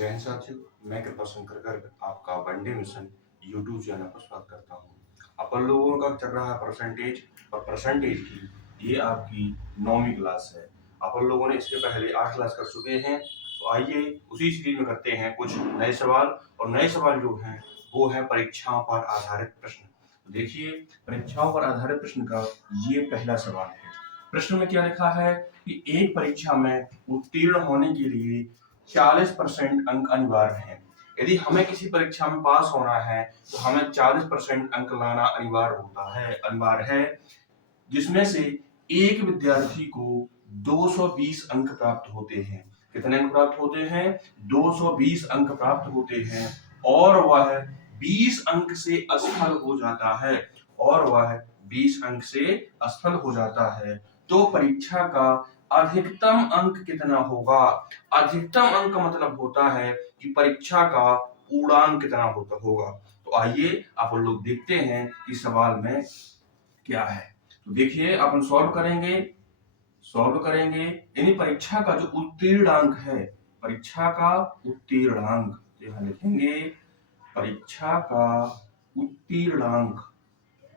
जय हिंद साथियों, मैं कृपा शंकर गर्ग आपका वनडे मिशन यूट्यूब चैनल पर स्वागत करता हूँ। अपन लोगों का चल रहा है परसेंटेज और परसेंटेज की ये आपकी 9वीं क्लास है। अपन लोगों ने इसके पहले 8 क्लास कर चुके हैं, तो आइए उसी सीरीज में करते हैं कुछ नए सवाल। और नए सवाल जो हैं वो है परीक्षाओं पर आधारित प्रश्न। तो देखिए, परीक्षाओं पर आधारित प्रश्न का ये पहला सवाल है। प्रश्न में क्या लिखा है कि एक परीक्षा में उत्तीर्ण होने के लिए 40% अंक अनिवार्य हैं। यदि हमें किसी परीक्षा में पास होना है तो हमें 40% अंक लाना अनिवार्य है, जिसमें से एक विद्यार्थी को 220 अंक प्राप्त होते हैं। कितने अंक प्राप्त होते हैं? 220 अंक प्राप्त होते हैं। और वह 20 अंक से असफल हो जाता है और वह 20 अंक से असफल हो जाता है तो परीक्षा का अधिकतम अंक कितना होगा? अधिकतम अंक का मतलब होता है कि परीक्षा का पूर्णांक कितना होगा। तो आइए आप लोग देखते हैं कि सवाल में क्या है। तो देखिए, अपन सॉल्व करेंगे यानी परीक्षा का जो उत्तीर्णांक है, परीक्षा का उत्तीर्णांक यहाँ लिखेंगे। परीक्षा का उत्तीर्णांक,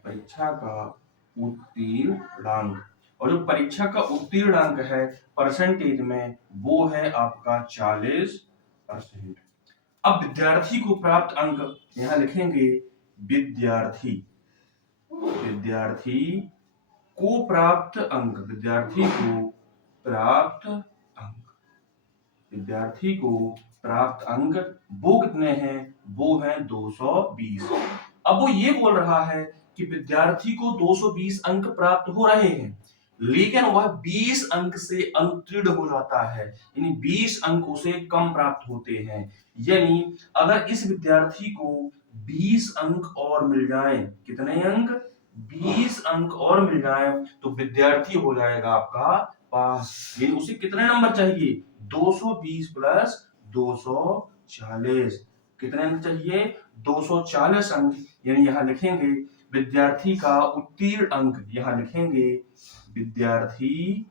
परीक्षा का उत्तीर्णांक। और जो परीक्षा का उत्तीर्णांक है परसेंटेज में, वो है आपका 40%। अब विद्यार्थी को प्राप्त अंक यहाँ लिखेंगे। विद्यार्थी विद्यार्थी को प्राप्त अंक, विद्यार्थी को प्राप्त अंक वो कितने हैं? वो हैं 220। अब वो ये बोल रहा है कि विद्यार्थी को 220 अंक प्राप्त हो रहे हैं, लेकिन वह 20 अंक से अनुत्तीर्ण हो जाता है, यानी 20 अंक उसे कम प्राप्त होते हैं। यानी अगर इस विद्यार्थी को 20 अंक और मिल जाएं, कितने अंक? 20 अंक और मिल जाएं तो विद्यार्थी हो जाएगा आपका पास। यानी उसे कितने नंबर चाहिए? 220 प्लस 240। कितने अंक चाहिए? 240 अंक। यानी यहां लिखेंगे विद्यार्थी का उत्तीर्ण अंक, यहां लिखेंगे विद्यार्थी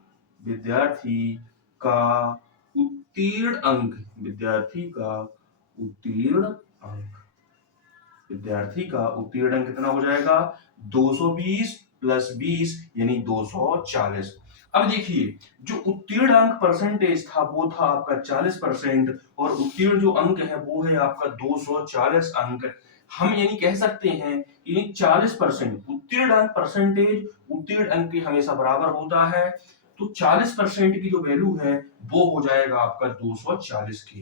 का उत्तीर्ण अंक, विद्यार्थी का उत्तीर्ण अंक कितना हो जाएगा? 220 प्लस 20 यानी 240। अब देखिए, जो उत्तीर्ण अंक परसेंटेज था वो था आपका 40% और उत्तीर्ण जो अंक है वो है आपका 240 अंक। हम यानी कह सकते हैं यानी 40% उत्तीर्ण अंक, परसेंटेज उत्तीर्ण अंक के हमेशा बराबर होता है। तो 40% की जो वैल्यू है वो हो जाएगा आपका 240 के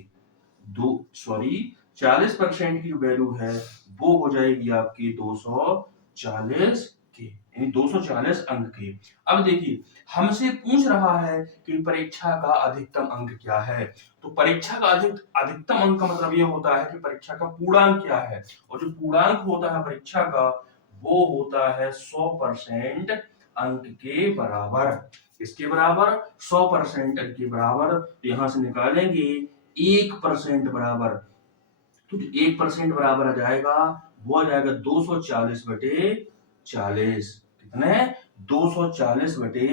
40% की जो वैल्यू है वो हो जाएगी आपकी 240 के, यानी 240 अंक के। अब देखिए, हमसे पूछ रहा है कि परीक्षा का अधिकतम अंक क्या है। तो परीक्षा का अधिकतम अंक का मतलब ये होता है कि परीक्षा का पूर्णांक क्या है, और जो पूर्णांक होता है परीक्षा का वो होता है 100% अंक के बराबर। इसके बराबर 100% अंक के बराबर। यहां से निकालेंगे 1% बराबर, तो जो 1% बराबर आ जाएगा वो आ जाएगा 240 बटे 40। कितने? 240 बटे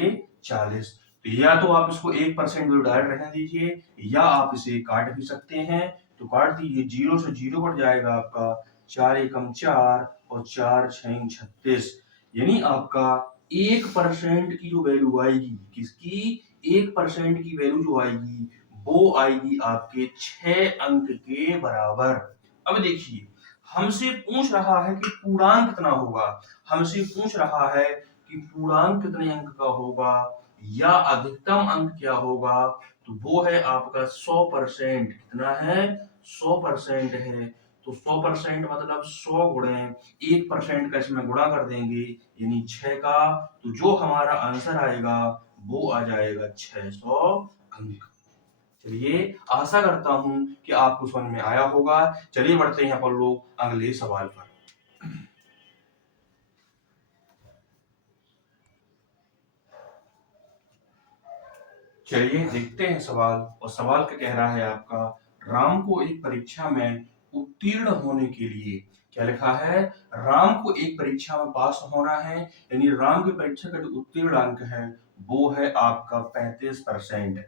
40। तो या तो आप इसको 1% में डायरेक्ट रहने दीजिए, या आप इसे काट भी सकते हैं। तो काट दीजिए, 0 से 0 कट जाएगा आपका, 4 एकम 4 और 4 छह 36। यानी आपका 1% की जो वैल्यू आएगी, किसकी? 1% की वैल्यू जो आएगी वो आएगी आपके 6 अंक के बराबर। अब देखिए, हमसे पूछ रहा है कि पूर्णांक कितना होगा, हमसे पूछ रहा है कि पूर्णांक कितने अंक का होगा या अधिकतम अंक क्या होगा। तो वो है आपका 100%। कितना है? 100% है। तो 100% मतलब 100 गुणे 1% का इसमें गुणा कर देंगे, यानी 6 का। तो जो हमारा आंसर आएगा वो आ जाएगा 600 अंक। चलिए, आशा करता हूं कि आपको समझ में आया होगा। चलिए बढ़ते हैं अपन लोग अगले सवाल पर। चलिए देखते हैं सवाल। और सवाल क्या कह रहा है आपका, राम को एक परीक्षा में उत्तीर्ण होने के लिए, क्या लिखा है? राम को एक परीक्षा में पास होना है, यानी राम की परीक्षा का जो उत्तीर्ण अंक है वो है आपका 35%।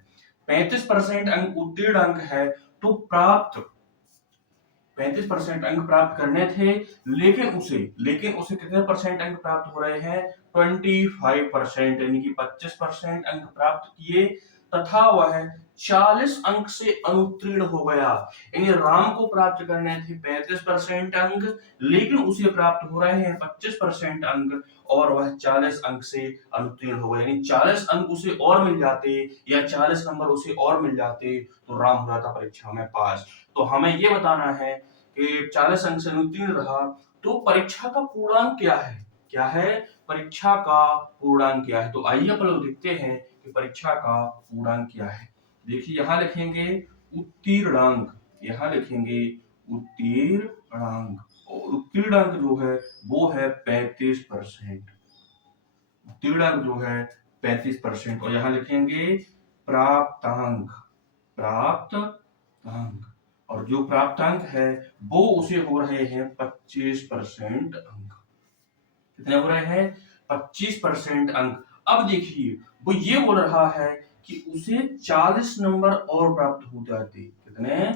35% अंक उत्तीर्ण अंक है, तो प्राप्त 35% अंक प्राप्त करने थे, लेकिन उसे कितने परसेंट अंक प्राप्त हो रहे हैं? 25%, यानी कि 25% अंक प्राप्त किए तथा वह 40 अंक से अनुत्तीर्ण हो गया। यानी राम को प्राप्त करने थे 35% अंक, लेकिन उसे प्राप्त हो रहे हैं 25% अंक और वह 40 अंक से अनुत्तीर्ण हो गया। यानी 40 अंक उसे और मिल जाते या 40 नंबर उसे और मिल जाते तो राम हो जाता परीक्षा में पास। तो हमें यह बताना है कि 40 अंक से अनुत्तीर्ण रहा, तो परीक्षा का पूर्णांक क्या है? क्या है? परीक्षा का पूर्णांक क्या है? तो आइए अपन लोग देखते हैं कि परीक्षा का पूर्णांक क्या है। देखिए यहां लिखेंगे उत्तीर्णांक, यहां लिखेंगे उत्तीर्णांक, और उत्तीर्णांक जो है वो है 35%। उत्तीर्णांक जो है 35%, और यहां लिखेंगे प्राप्तांक, प्राप्तांक, और जो प्राप्तांक है वो उसे हो रहे हैं 25% अंक। कितने हो रहे हैं? 25% अंक। अब देखिए वो ये बोल रहा है कि उसे 40 नंबर और प्राप्त हो जाते। कितने?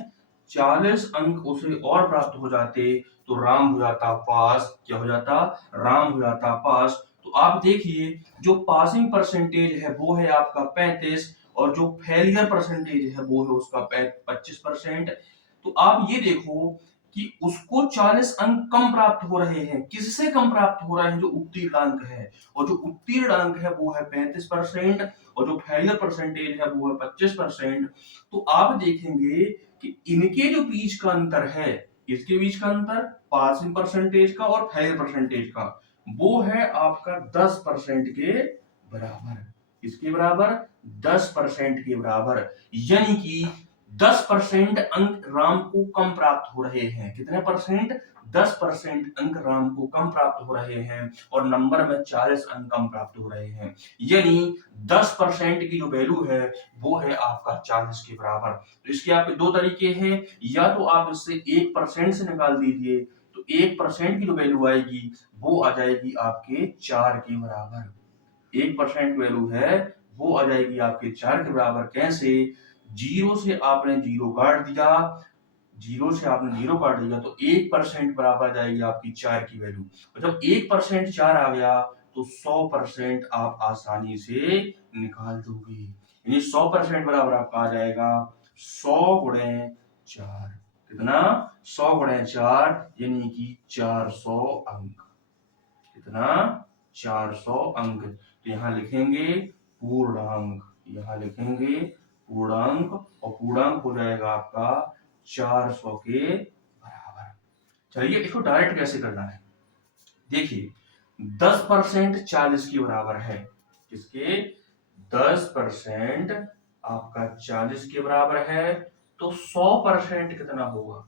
40 अंक उसे और प्राप्त हो जाते तो राम हो जाता पास। क्या हो जाता? राम हो जाता पास। तो आप देखिए जो पासिंग परसेंटेज है वो है आपका 35, और जो फेलियर परसेंटेज है वो है उसका 25%। तो आप ये देखो कि उसको 40 अंक कम प्राप्त हो रहे हैं। किससे कम प्राप्त हो रहे हैं? जो उत्तीर्ण अंक है, और जो उत्तीर्ण अंक है वो है 35%, और जो फेलियर परसेंटेज है वो है 25%। तो आप देखेंगे कि इनके जो बीच का अंतर है, इसके बीच का अंतर पासिंग परसेंटेज का और फेलियर परसेंटेज का, वो है आपका 10% के बराबर। इसके बराबर? 10% के बराबर। यानी कि 10% अंक राम को कम प्राप्त हो रहे हैं। कितने परसेंट? 10% अंक राम को कम प्राप्त हो रहे हैं, और नंबर में 40 अंक कम प्राप्त हो रहे हैं। यानी 10% की जो वैल्यू है वो है आपका 40 के बराबर। तो इसके आपके दो तरीके हैं, या तो आप इससे 1% से निकाल दीजिए, तो 1% की जो वैल्यू आएगी वो आ जाएगी आपके 4 के बराबर। 1% वैल्यू है वो आ जाएगी आपके 4 के बराबर। कैसे? जीरो से आपने जीरो काट दिया, जीरो से आपने जीरो काट दिया, तो 1% बराबर आ जाएगी आपकी 4 की वैल्यू। और जब 1% 4 आ गया तो 100% आप आसानी से निकाल दोगे। यानी 100% बराबर आपका आ जाएगा 100 गुणे 4। कितना? 100 गुणे 4 यानी कि 400 अंक। कितना? 400 अंक। तो यहां लिखेंगे पूर्णांक, यहां लिखेंगे पूर्णांक, और पूर्णांक हो जाएगा आपका 400 के बराबर। चलिए इसको डायरेक्ट कैसे करना है, देखिए 10% 40 के बराबर है। किसके? 10% आपका 40 के बराबर है, तो 100% कितना होगा?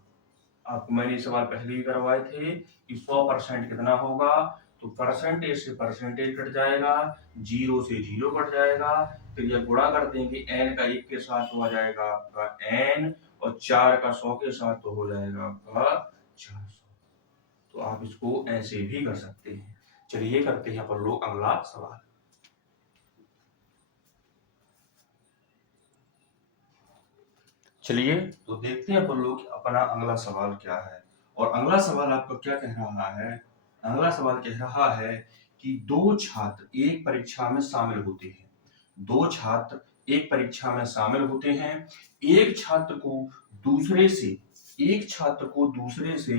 आपको मैंने ये सवाल पहले भी करवाए थे कि 100% कितना होगा। तो परसेंटेज से परसेंटेज कट जाएगा, जीरो से जीरो कट जाएगा, फिर यह गुणा कर देंगे, n का 1 के साथ तो आ जाएगा आपका n, और 4 का 100 के साथ तो हो जाएगा आपका 400। तो आप इसको ऐसे भी कर सकते हैं। चलिए करते हैं अपन लोग अगला सवाल। चलिए तो देखते हैं अपन लोग अपना अगला सवाल क्या है। और अगला सवाल आपको क्या कह रहा है? अगला सवाल कह रहा है कि दो छात्र एक परीक्षा में शामिल होते हैं। दो छात्र एक परीक्षा में शामिल होते हैं। एक छात्र को दूसरे से एक छात्र को दूसरे से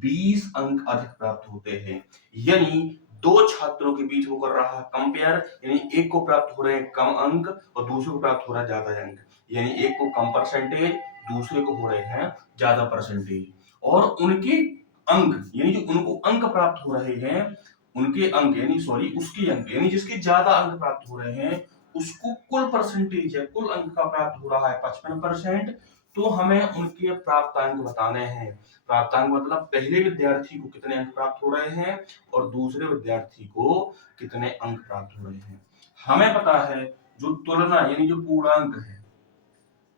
20 अंक अधिक प्राप्त होते हैं। यानी दो छात्रों के बीच वो कर रहा है कंपेयर, यानी एक को प्राप्त हो रहे हैं कम अंक और दूसरे को प्राप्त हो रहा है ज्यादा अंक। यानी एक को कम परसेंटेज, दूसरे को हो रहे हैं ज्यादा परसेंटेज, और उनके अंक यानी जो उनको अंक प्राप्त हो रहे हैं, उनके अंक यानी सॉरी उसके अंक यानी जिसके ज्यादा अंक प्राप्त हो रहे हैं उसको कुल परसेंटेज है, कुल अंक का प्राप्त हो रहा है 55%। तो हमें उनके प्राप्तांक बताने हैं। प्राप्तांक मतलब पहले विद्यार्थी को कितने अंक प्राप्त हो रहे हैं और दूसरे विद्यार्थी को कितने अंक प्राप्त हो रहे हैं। हमें पता है जो तुलना यानी जो पूर्णांक है,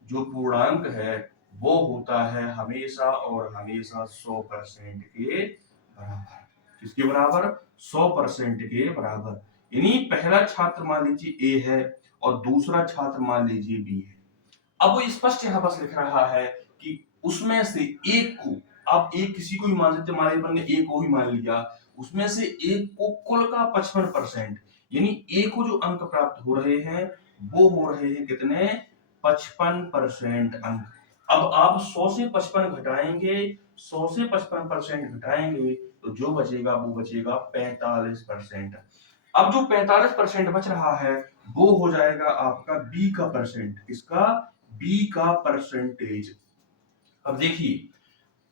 जो पूर्णांक है वो होता है हमेशा और हमेशा 100% के बराबर। किसके बराबर? 100% के बराबर। यानी पहला छात्र मान लीजिए ए है और दूसरा छात्र मान लीजिए बी है। अब वो स्पष्ट यहाँ पर लिख रहा है कि उसमें से एक को, आप एक किसी को भी मान सकते, मान लीजिए अपन ने एक को ही मान लिया, उसमें से एक को कुल का 55%, यानी एक को जो अंक प्राप्त हो रहे हैं वो हो रहे हैं कितने, 55% अंक। अब आप 100 से 55 घटाएंगे, 100 से 55% घटाएंगे तो जो बचेगा वो बचेगा 45%। अब जो 45% बच रहा है वो हो जाएगा आपका बी का परसेंट। किसका, बी का परसेंटेज। अब देखिए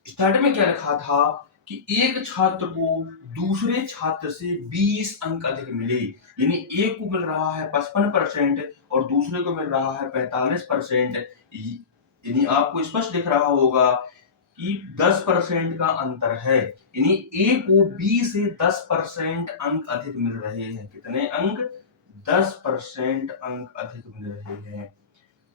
स्टार्टिंग में क्या लिखा था कि एक छात्र को दूसरे छात्र से 20 अंक अधिक मिले, यानी एक को मिल रहा है 55% और दूसरे को मिल रहा है 45%। यानी आपको स्पष्ट दिख रहा होगा कि 10% का अंतर है, यानी ए को बी से 10% अंक अधिक मिल रहे हैं। कितने अंक, 10% अंक अधिक मिल रहे हैं।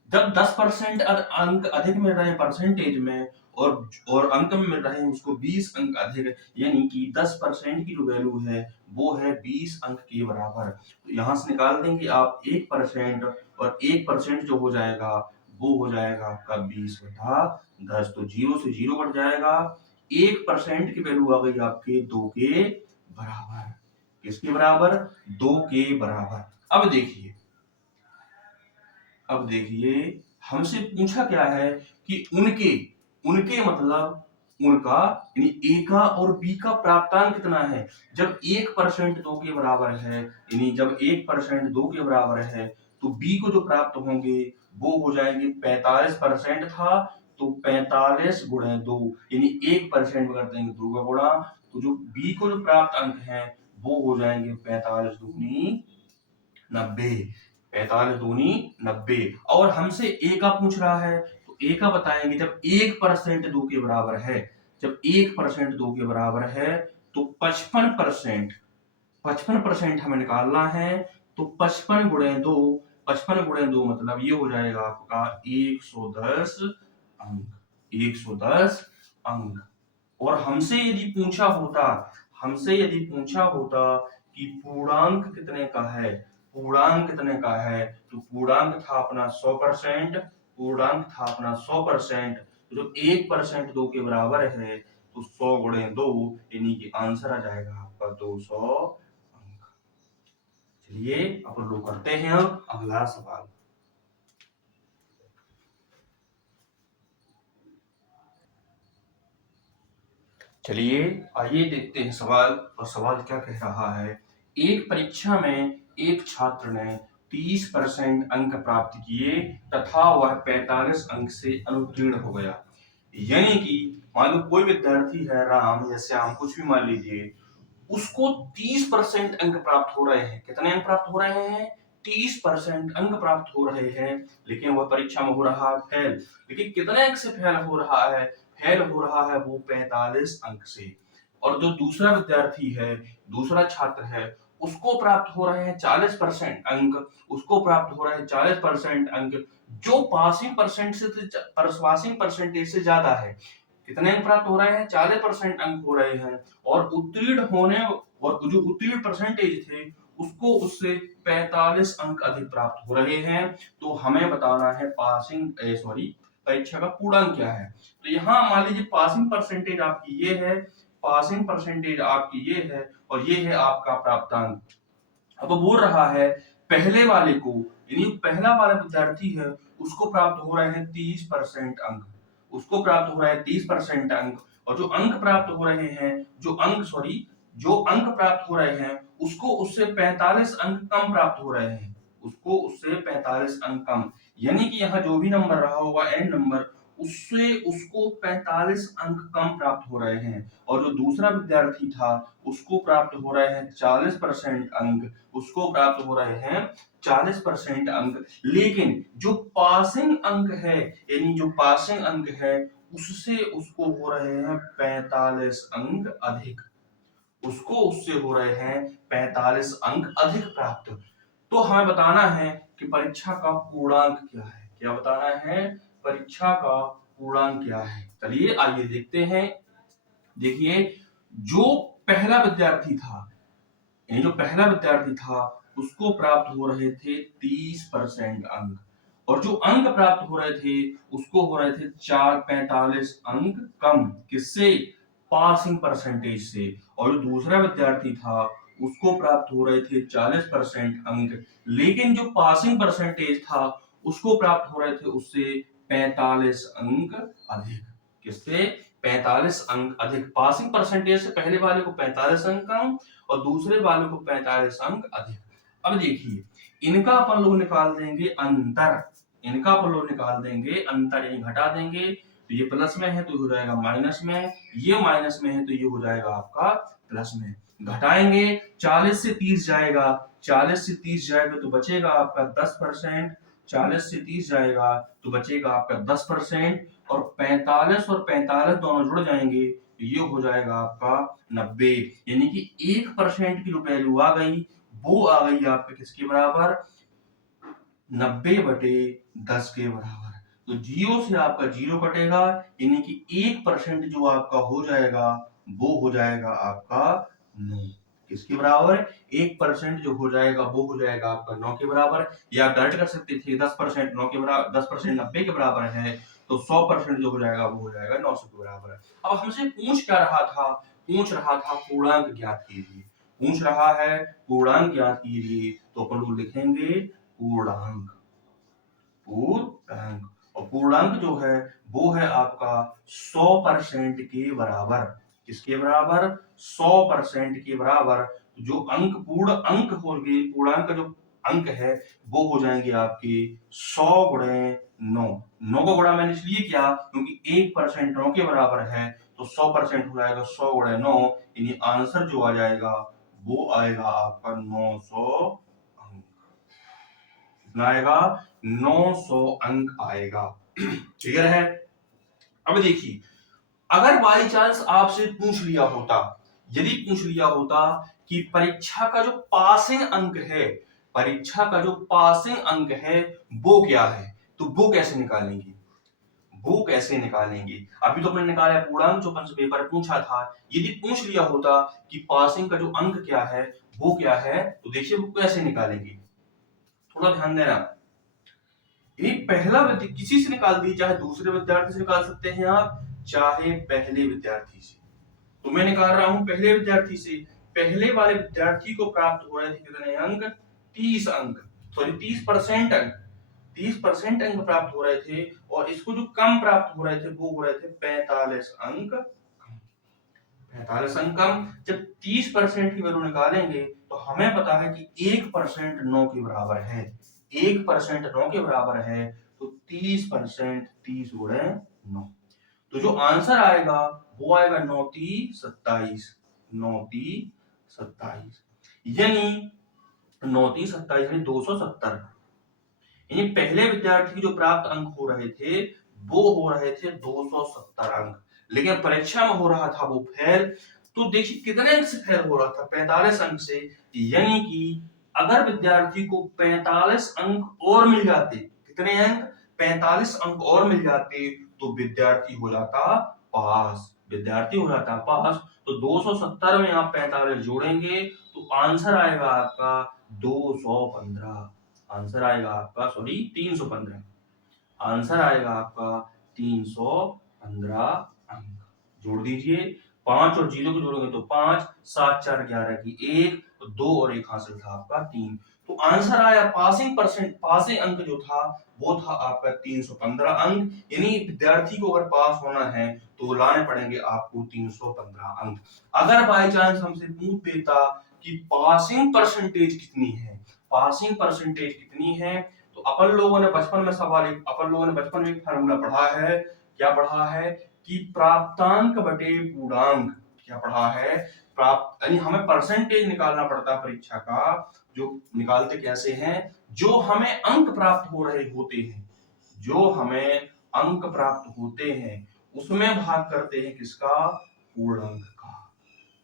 जब 10% अंक अधिक मिल रहे हैं परसेंटेज में, और अंक में मिल रहे हैं उसको 20 अंक अधिक, यानी कि 10% की जो वैल्यू है वो है 20 अंक के बराबर। तो यहां से निकाल देंगे आप 1%, और 1% जो हो जाएगा वो हो जाएगा आपका 20/10। तो 0 से 0 कट जाएगा, 1% की वैल्यू आ गई आपके 2 के बराबर। किसके बराबर, 2 के बराबर। अब देखिए हमसे पूछा क्या है कि उनके उनके मतलब उनका, यानी ए का और बी का प्राप्तांक कितना है। जब 1% 2 के बराबर है, यानी जब 1% 2 के बराबर है, तो बी को जो प्राप्त होंगे वो हो जाएंगे 45% था, तो 45 गुणे 2, यानी 1% में कर देंगे 2 का गुणा, तो जो बी को जो प्राप्त अंक है वो हो जाएंगे 45 दूनी 90। 45 दूनी 90। और हमसे ए का पूछ रहा है, तो ए का बताएंगे जब 1% 2 के बराबर है, जब 1% 2 के बराबर है तो 55% हमें निकालना है। तो 55 गुणे 2, 55 गुणे 2 मतलब ये हो जाएगा आपका 110 अंक, 110 अंक। और हमसे यदि पूछा होता कि पूर्णांक कितने का है, पूर्णांक कितने का है, तो पूर्णांक था अपना 100%, पूर्णांक था अपना 100%। तो जब 1% 2 के बराबर है तो 100 गुणे 2, यानी कि आंसर आ जाएगा आपका 200 अंक। चलिए अपन लोग करते हैं अगला सवाल। चलिए आइए देखते हैं सवाल, और सवाल क्या कह रहा है। एक परीक्षा में एक छात्र ने 30% अंक प्राप्त किए तथा वह 45 अंक से अनुत्तीर्ण हो गया। यानी कि मान लो कोई विद्यार्थी है, राम या श्याम कुछ भी मान लीजिए, उसको 30% अंक प्राप्त हो रहे हैं। कितने अंक प्राप्त हो रहे हैं, 30% अंक प्राप्त हो रहे हैं, लेकिन वह परीक्षा में हो रहा है फेल। लेकिन कितने अंक से फेल हो रहा है, फेल हो रहा है वो 45 अंक से। और जो दूसरा विद्यार्थी है, दूसरा छात्र है, उसको प्राप्त हो रहे हैं 40% अंक, उसको प्राप्त हो रहे हैं 40% अंक, जो पासिंग परसेंटेज से ज्यादा है। कितने अंक प्राप्त हो रहे हैं, 40% अंक हो रहे हैं, और उत्तीर्ण होने, और जो उत्तीर्ण परसेंटेज थे उसको उससे 45 अंक अधिक प्राप्त हो रहे हैं। तो हमें बताना है परीक्षा का पूर्णांक क्या है। तो यहाँ मान लीजिए पासिंग परसेंटेज आपकी ये है, पासिंग परसेंटेज आपकी ये है, और ये है आपका प्राप्तांक। अब वो बोल रहा है पहले वाले को, यानी पहला वाला विद्यार्थी है उसको प्राप्त हो रहे हैं 30% अंक, उसको प्राप्त हो रहा है 30% अंक। और जो अंक प्राप्त हो रहे हैं, जो अंक प्राप्त हो रहे हैं उसको उससे 45 अंक कम प्राप्त हो रहे हैं, उसको उससे 45 अंक कम। यानी कि यहाँ जो भी नंबर रहा होगा एन नंबर, उससे उसको 45 अंक कम प्राप्त हो रहे हैं। और जो दूसरा विद्यार्थी था उसको प्राप्त हो रहे हैं 40% अंक, उसको प्राप्त हो रहे हैं 40% अंक। लेकिन जो पासिंग अंक है, यानी जो पासिंग अंक है उससे उसको हो रहे हैं 45 अंक अधिक, उसको उससे हो रहे हैं 45 अंक अधिक प्राप्त। तो हमें बताना है कि परीक्षा का पूर्णांक क्या है। क्या बताना है, परीक्षा का पूर्णांक क्या है। चलिए आइए देखते हैं। देखिए जो पहला विद्यार्थी था, यानी जो पहला विद्यार्थी था उसको प्राप्त हो रहे थे 30% अंक, और जो अंक प्राप्त हो रहे थे उसको हो रहे थे 45 अंक कम, किससे? पासिंग परसेंटेज से। और जो दूसरा विद्यार्थी था उसको प्राप्त हो रहे थे 40% अंक, लेकिन जो पासिंग परसेंटेज था उसको प्राप्त हो रहे थे उससे 45 अंक अधिक। किससे? 45 अंक अधिक। पासिंग परसेंटेज से पहले वाले को 45 अंक कम और दूसरे वाले को 45 अंक अधिक। अब देखिए, इनका अपन लोग निकाल देंगे अंतर, इनका अपन लोग निकाल देंगे अंतर, यानी घटा देंगे। तो ये प्लस में है तो हो जाएगा माइनस में, ये माइनस में है तो ये हो जाएगा आपका प्लस में। घटाएंगे, 40 से 30 जाएगा, 40 से 30 जाएगा तो बचेगा आपका 10%, 40 से 30 जाएगा तो बचेगा आपका 10%, और 45 और 45 दोनों जुड़ जाएंगे तो ये हो जाएगा आपका 90, यानी कि 1% की जो वैल्यू आ गई वो आ गई आपके किसके बराबर? 90/10 के बराबर। तो जीरो से आपका जीरो कटेगा, यानी कि 1% जो आपका हो जाएगा वो हो जाएगा आपका 9। किसके बराबर? 1% जो हो जाएगा वो हो जाएगा आपका 9 के बराबर। या आप डायरेक्ट कर सकते थे 10% 9 के बराबर, 10% 90 के बराबर है तो 100% जो हो जाएगा वो हो जाएगा 900 के बराबर। अब हमसे पूछ क्या रहा था? पूछ रहा था पूर्णांक ज्ञात कीजिए। पूछ रहा है पूर्णांक ज्ञात कीजिए, तो अपन लोग लिखेंगे पूर्णांक। पूर्णांक, और पूर्णांक जो है वो है आपका 100% के बराबर। किसके बराबर? 100% के बराबर। जो अंक पूर्ण अंक होंगे, पूर्णांक का जो अंक है वो हो जाएंगे आपके 100 गुणे 9। 9 का गुणा मैंने इसलिए किया क्योंकि 1% 9 के बराबर है, तो 100% हो जाएगा 100 गुणे 9, यानी आंसर जो आ जाएगा वो आएगा आपका 900 अंक। कितना आएगा? 900 अंक आएगा। क्लियर है? अब देखिए, अगर बाई चांस आपसे पूछ लिया होता, यदि पूछ लिया होता कि परीक्षा का जो पासिंग अंक है, परीक्षा का जो पासिंग अंक है वो क्या है, तो वो कैसे निकालेंगे? वो कैसे निकालेंगे? अभी तो अपने निकाला पूर्णांक, जो अपन से पेपर पूछा था। यदि पूछ लिया होता कि पासिंग का जो अंक क्या है वो क्या है, तो देखिए वो कैसे निकालेंगे, थोड़ा ध्यान देना। एक पहला किसी से निकाल दी, चाहे दूसरे विद्यार्थी से निकाल सकते हैं आप, चाहे पहले विद्यार्थी से। तो मैं निकाल रहा हूं पहले विद्यार्थी से। पहले वाले विद्यार्थी को प्राप्त हो रहे थे कितने अंक? 30 अंक, सॉरी 30% अंक, 30% अंक प्राप्त हो रहे थे। और इसको जो कम प्राप्त हो रहे थे वो हो रहे थे 45 अंक, 45 अंक कम। जब 30% की वैल्यू निकालेंगे तो हमें पता है कि 1% 9 के बराबर है, 1% 9 के बराबर है, तो 30% 30 गुणे 9। तो जो आंसर आएगा वो आएगा 9×3=27, 9×3=27, यानी 9×3=27 यानी 270। यानी पहले विद्यार्थी के जो प्राप्त अंक हो रहे थे वो हो रहे थे 270 अंक, लेकिन परीक्षा में हो रहा था वो फेल। तो देखिए कितने अंक से फेल हो रहा था? 45 अंक से। यानी कि अगर विद्यार्थी को 45 अंक और मिल जाते, कितने अंक? 45 अंक और मिल जाते तो विद्यार्थी हो जाता पास, विद्यार्थी हो जाता पास। तो 270 में आप 45 जोड़ेंगे तो आंसर आएगा आपका 215। आंसर आएगा आपका, सॉरी 315, आंसर आएगा आपका 315 अंक। जोड़ दीजिए, 5 और 0 को जोड़ोगे तो 5, 7 4 11 की 1, तो 2 और 1 हासिल था आपका 3। तो आंसर आया पासिंग अंक जो था वो था आपका 315 अंक। यानी विद्यार्थी को अगर पास होना है तो लाने पड़ेंगे आपको 315 अंक। अगर बाई चांस हमसे पूछ देता कि पासिंग परसेंटेज कितनी है, पासिंग परसेंटेज कितनी है, तो अपन लोगों ने बचपन में एक फार्मूला पढ़ा है। क्या पढ़ा है? कि प्राप्तांक बटे पूर्णांक। क्या पढ़ा है? प्राप्त, यानी हमें परसेंटेज निकालना पड़ता है परीक्षा का। जो निकालते कैसे हैं? जो हमें अंक प्राप्त हो रहे होते हैं, जो हमें अंक प्राप्त होते हैं उसमें भाग करते हैं किसका? पूर्णांक का।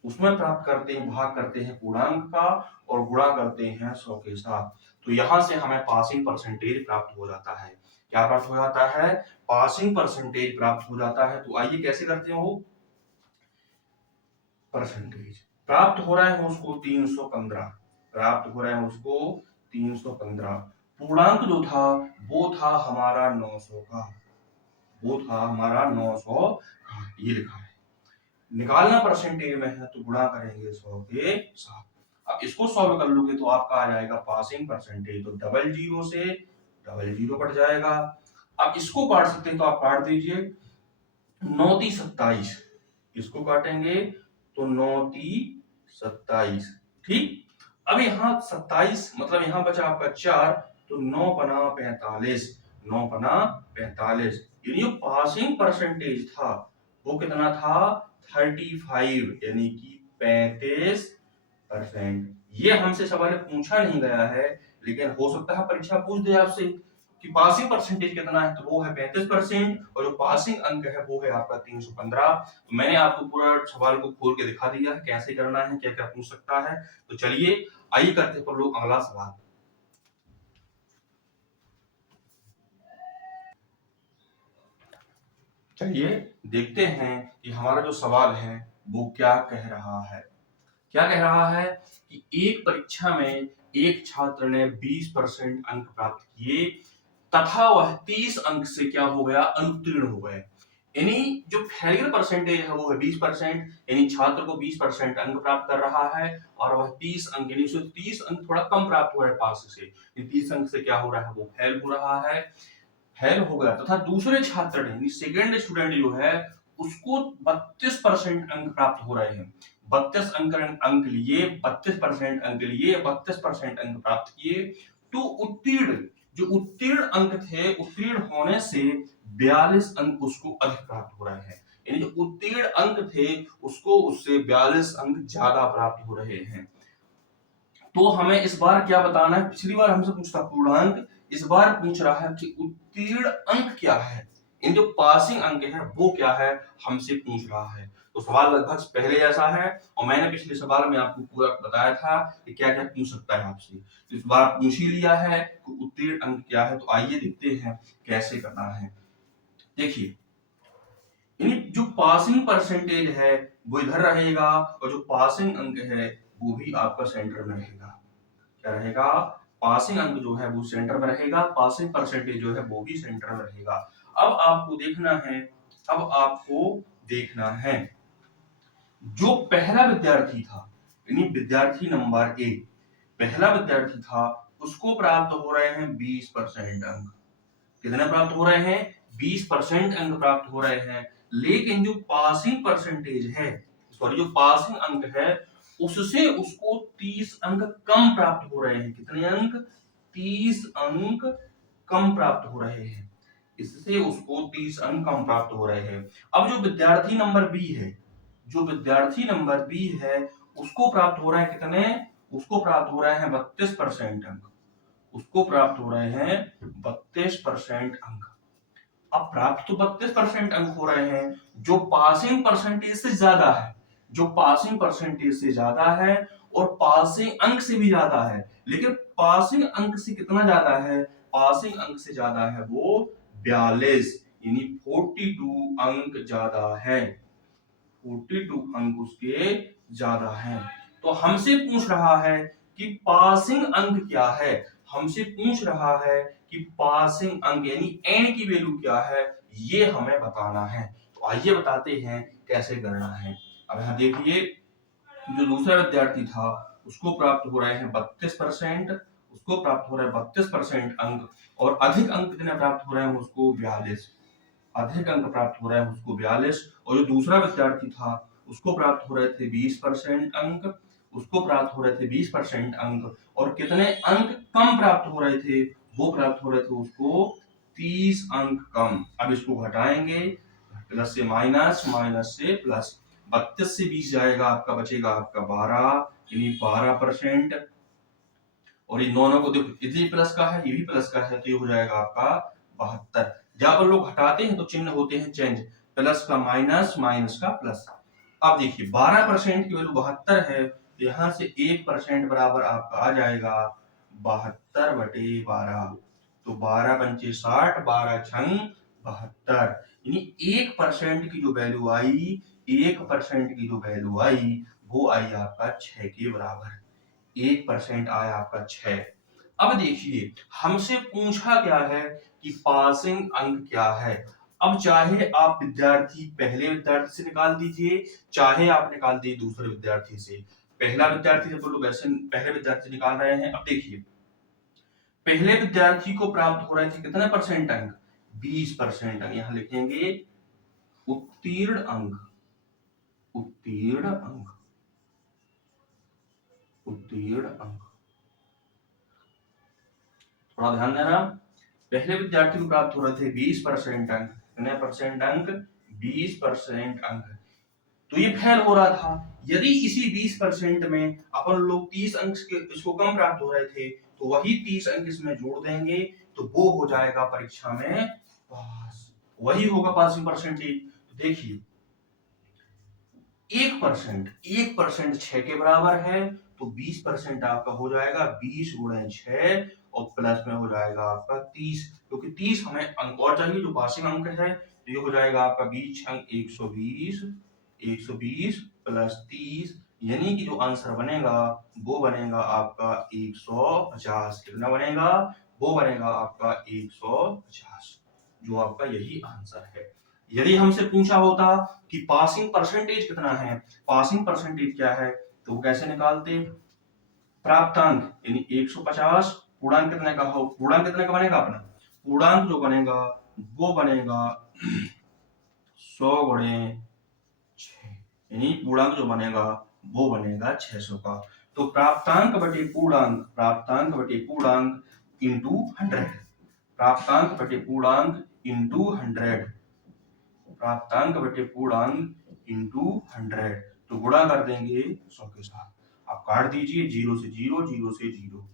उसमें प्राप्त करते हैं, भाग करते हैं पूर्णांक का और गुणा करते हैं 100 के साथ। तो यहां से हमें पासिंग परसेंटेज प्राप्त हो जाता है। क्या प्राप्त हो जाता है? पासिंग परसेंटेज प्राप्त हो जाता है। तो आइए कैसे करते हैं वो परसेंटेज। प्राप्त हो रहा है उसको 315, प्राप्त हो रहा है उसको 315। पूर्णांक जो था वो था हमारा 900 का, वो था हमारा 900 का, ये लिखा है। निकालना परसेंटेज में है तो गुणा करेंगे 100 के साथ। अब इसको सॉल्व कर लोगे तो आपका आ जाएगा पासिंग परसेंटेज, तो डबल जीरो से डबल जीरो कट जाएगा। अब इसको काट सकते हैं तो आप काट दीजिए, 9×3 = 27, इसको काटेंगे तो 9×3 = 27, ठीक। अब यहाँ 27 मतलब यहाँ बचा आपका 4, तो 9×5 = 45, 9×5 = 45, यानी जो पासिंग परसेंटेज था वो कितना था 35, यानी कि 35%। ये हमसे सवाल पूछा नहीं गया है, लेकिन हो सकता है परीक्षा पूछ दे आपसे कि पासिंग परसेंटेज कितना है, तो वो है 35%, और जो पासिंग अंक है वो है आपका 315। तो मैंने आपको पूरा सवाल को खोल के दिखा दिया है कैसे करना है, क्या क्या पूछ सकता है। तो चलिए आइए करते हैं लोग अगला सवाल। चलिए देखते हैं कि हमारा जो सवाल है वो क्या कह रहा है। क्या कह रहा है कि एक परीक्षा में एक छात्र ने 20% अंक प्राप्त किए तथा वह 30 अंक से क्या हो गया, अनुत्तीर्ण हो गए। यानी जो फेलियर परसेंटेज है वो है 20%, यानी छात्र को 20% अंक प्राप्त कर रहा है, और वह 30 अंक यानी 30 अंक थोड़ा कम प्राप्त हो रहा है पास से, 30 अंक से क्या हो रहा है, वो फेल हो रहा है, फेल हो गया। तथा दूसरे छात्र ने सेकेंड स्टूडेंट जो है उसको 32% अंक प्राप्त हो रहे हैं, 32 अंक लिए, 32% अंक लिए, 32% अंक प्राप्त किए, तो उत्तीर्ण जो उत्तीर्ण अंक थे, उत्तीर्ण होने से 42 अंक उसको अधिक प्राप्त हो रहे हैं, यानी जो उत्तीर्ण अंक थे उसको उससे 42 अंक ज्यादा प्राप्त हो रहे हैं। तो हमें इस बार क्या बताना है, पिछली बार हमसे पूछता पूर्णांक, इस बार पूछ रहा है कि उत्तीर्ण अंक क्या है, इन जो पासिंग अंक है वो क्या है, हमसे पूछ रहा है। तो सवाल लगभग पहले जैसा है, और मैंने पिछले सवाल में आपको पूरा बताया था कि क्या क्या पूछ सकता है आपसे, तो इस बार पूछ ही लिया है कि उत्तीर्ण अंक क्या है। तो आइए देखते हैं कैसे करना है। देखिए जो पासिंग परसेंटेज है वो इधर रहेगा, और जो पासिंग अंक है वो भी आपका सेंटर में रहेगा। क्या रहेगा, पासिंग अंक जो है वो सेंटर में रहेगा, पासिंग परसेंटेज जो है वो भी सेंटर में रहेगा। अब आपको देखना है, अब आपको देखना है जो पहला विद्यार्थी था, यानी विद्यार्थी नंबर 1, पहला विद्यार्थी था, उसको प्राप्त हो रहे हैं 20% अंक। कितने प्राप्त हो रहे हैं, 20% अंक प्राप्त हो रहे हैं। लेकिन जो पासिंग परसेंटेज है, सॉरी जो पासिंग अंक है, उससे उसको 30 अंक कम प्राप्त हो रहे हैं। कितने अंक, 30 अंक कम प्राप्त हो रहे हैं, इससे उसको 30 अंक कम प्राप्त हो रहे हैं। अब जो विद्यार्थी नंबर बी है, जो विद्यार्थी नंबर बी है, उसको प्राप्त हो रहे हैं कितने, उसको प्राप्त हो रहे हैं 32% अंक, उसको प्राप्त हो रहे हैं 32% अंक। अब प्राप्त तो 32% अंक हो रहे हैं, जो पासिंग परसेंटेज से ज्यादा है, जो पासिंग परसेंटेज से ज्यादा है, और पासिंग अंक से भी ज्यादा है। लेकिन पासिंग अंक से कितना ज्यादा है, पासिंग अंक से ज्यादा है वो 42, यानी 42 अंक ज्यादा है, 42 अंक उसके ज्यादा हैं। तो हमसे पूछ रहा है कि पासिंग अंक क्या है, हमसे पूछ रहा है कि पासिंग अंक यानी एन की वैल्यू क्या है, ये हमें बताना है। तो आइए बताते हैं कैसे करना है। अब यहां देखिए, जो दूसरा विद्यार्थी था उसको प्राप्त हो रहे हैं 32%, उसको प्राप्त हो रहे हैं 32% अंक, और अधिक अंक कितने प्राप्त हो रहे हैं उसको 42, अधिक अंक प्राप्त हो रहे हैं उसको 42। और जो दूसरा विद्यार्थी था उसको प्राप्त हो रहे थे 20% अंक, उसको प्राप्त हो रहे थे 20% अंक, और कितने अंक कम प्राप्त हो रहे थे, वो प्राप्त हो रहे थे उसको 30 अंक कम। अब इसको घटाएंगे, प्लस से माइनस, माइनस से प्लस, 32 से 20 जाएगा आपका, बचेगा आपका 12, यानी 12%। और ये दोनों को देखो, ये प्लस का है, ये भी प्लस का है, तो ये हो जाएगा आपका 72। जब पर लोग हटाते हैं तो चिन्ह होते हैं चेंज, प्लस का माइनस, माइनस का प्लस। अब देखिए 12% की वैल्यू 72 है, तो यहां से 1% बराबर आपका आ जाएगा 72/12, तो 12 पंचे 60, 12 छंग 72, यानी 1% की जो वैल्यू आई, 1% की जो वैल्यू आई वो आई आपका 6 के बराबर, 1% आया आपका 6। अब देखिए हमसे पूछा क्या है कि पासिंग अंक क्या है। अब चाहे आप विद्यार्थी पहले विद्यार्थी से निकाल दीजिए, चाहे आप निकाल दीजिए दूसरे विद्यार्थी से। पहला विद्यार्थी जब लोग वैसे पहले विद्यार्थी निकाल रहे हैं, अब देखिए पहले विद्यार्थी को प्राप्त हो रहे थे कितने परसेंट अंक, 20% अंक। यहां लिखेंगे उत्तीर्ण अंक, उत्तीर्ण अंक, उत्तीर्ण अंक। थोड़ा ध्यान देना, पहले विद्यार्थी को प्राप्त हो रहे थे 20% अंक। कितने परसेंट अंक, 20% अंक। तो ये फेल हो रहा था। यदि इसी 20% में अपन लोग 30 अंक के इसको कम प्राप्त हो रहे थे, तो वही 30 अंक इसमें जोड़ देंगे, तो वो हो जाएगा परीक्षा में पास, वही होगा पासिंग परसेंटेज। तो देखिए 1%, 1% 6 के बराबर है, तो 20% आपका हो जाएगा 20 गुणे 6 और प्लस में हो जाएगा आपका 30, क्योंकि 30 हमें अंक और चाहिए जो पासिंग अंक है। तो ये हो जाएगा आपका 20 अंक 120, 120 प्लस 30, यानी कि जो आंसर बनेगा वो बनेगा आपका 150। कितना बनेगा, वो बनेगा आपका 150, जो आपका यही आंसर है। यदि हमसे पूछा होता कि पासिंग परसेंटेज कितना है, पासिंग परसेंटेज क्या है, तो कैसे निकालते, प्राप्तांक यानी 150, पूर्णांक कितने का हो, पूर्णांक कितने का बनेगा अपना, पूर्णांक जो बनेगा वो बनेगा 100 गुणे 6, यानी पूर्णांक जो बनेगा वो बनेगा 600 का। तो प्राप्तांक बटे पूर्णांक, प्राप्तांक बटे पूर्णांक इंटू 100, प्राप्तांक बटे पूर्णांक इंटू 100, प्राप्तांक बटे पूर्णांक इंटू 100। तो गुणा कर देंगे 100 के साथ, आप काट दीजिए 0 से 0, 0 से 0,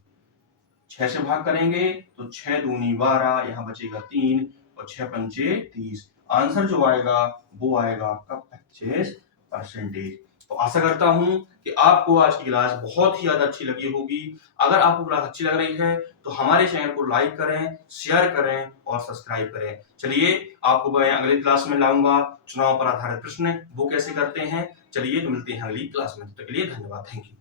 6 से भाग करेंगे तो 6 दूनी 12, यहाँ बचेगा 3 और 6 पंचे 30। आंसर जो आएगा वो आएगा आपका 25%। तो आशा करता हूं कि आपको आज की क्लास बहुत ही ज्यादा अच्छी लगी होगी। अगर आपको क्लास अच्छी लग रही है तो हमारे चैनल को लाइक करें, शेयर करें और सब्सक्राइब करें। चलिए आपको मैं अगली क्लास में लाऊंगा चुनाव पर आधारित प्रश्न वो कैसे करते हैं। चलिए तो मिलते हैं अगली क्लास में, तब तक के लिए धन्यवाद, थैंक यू।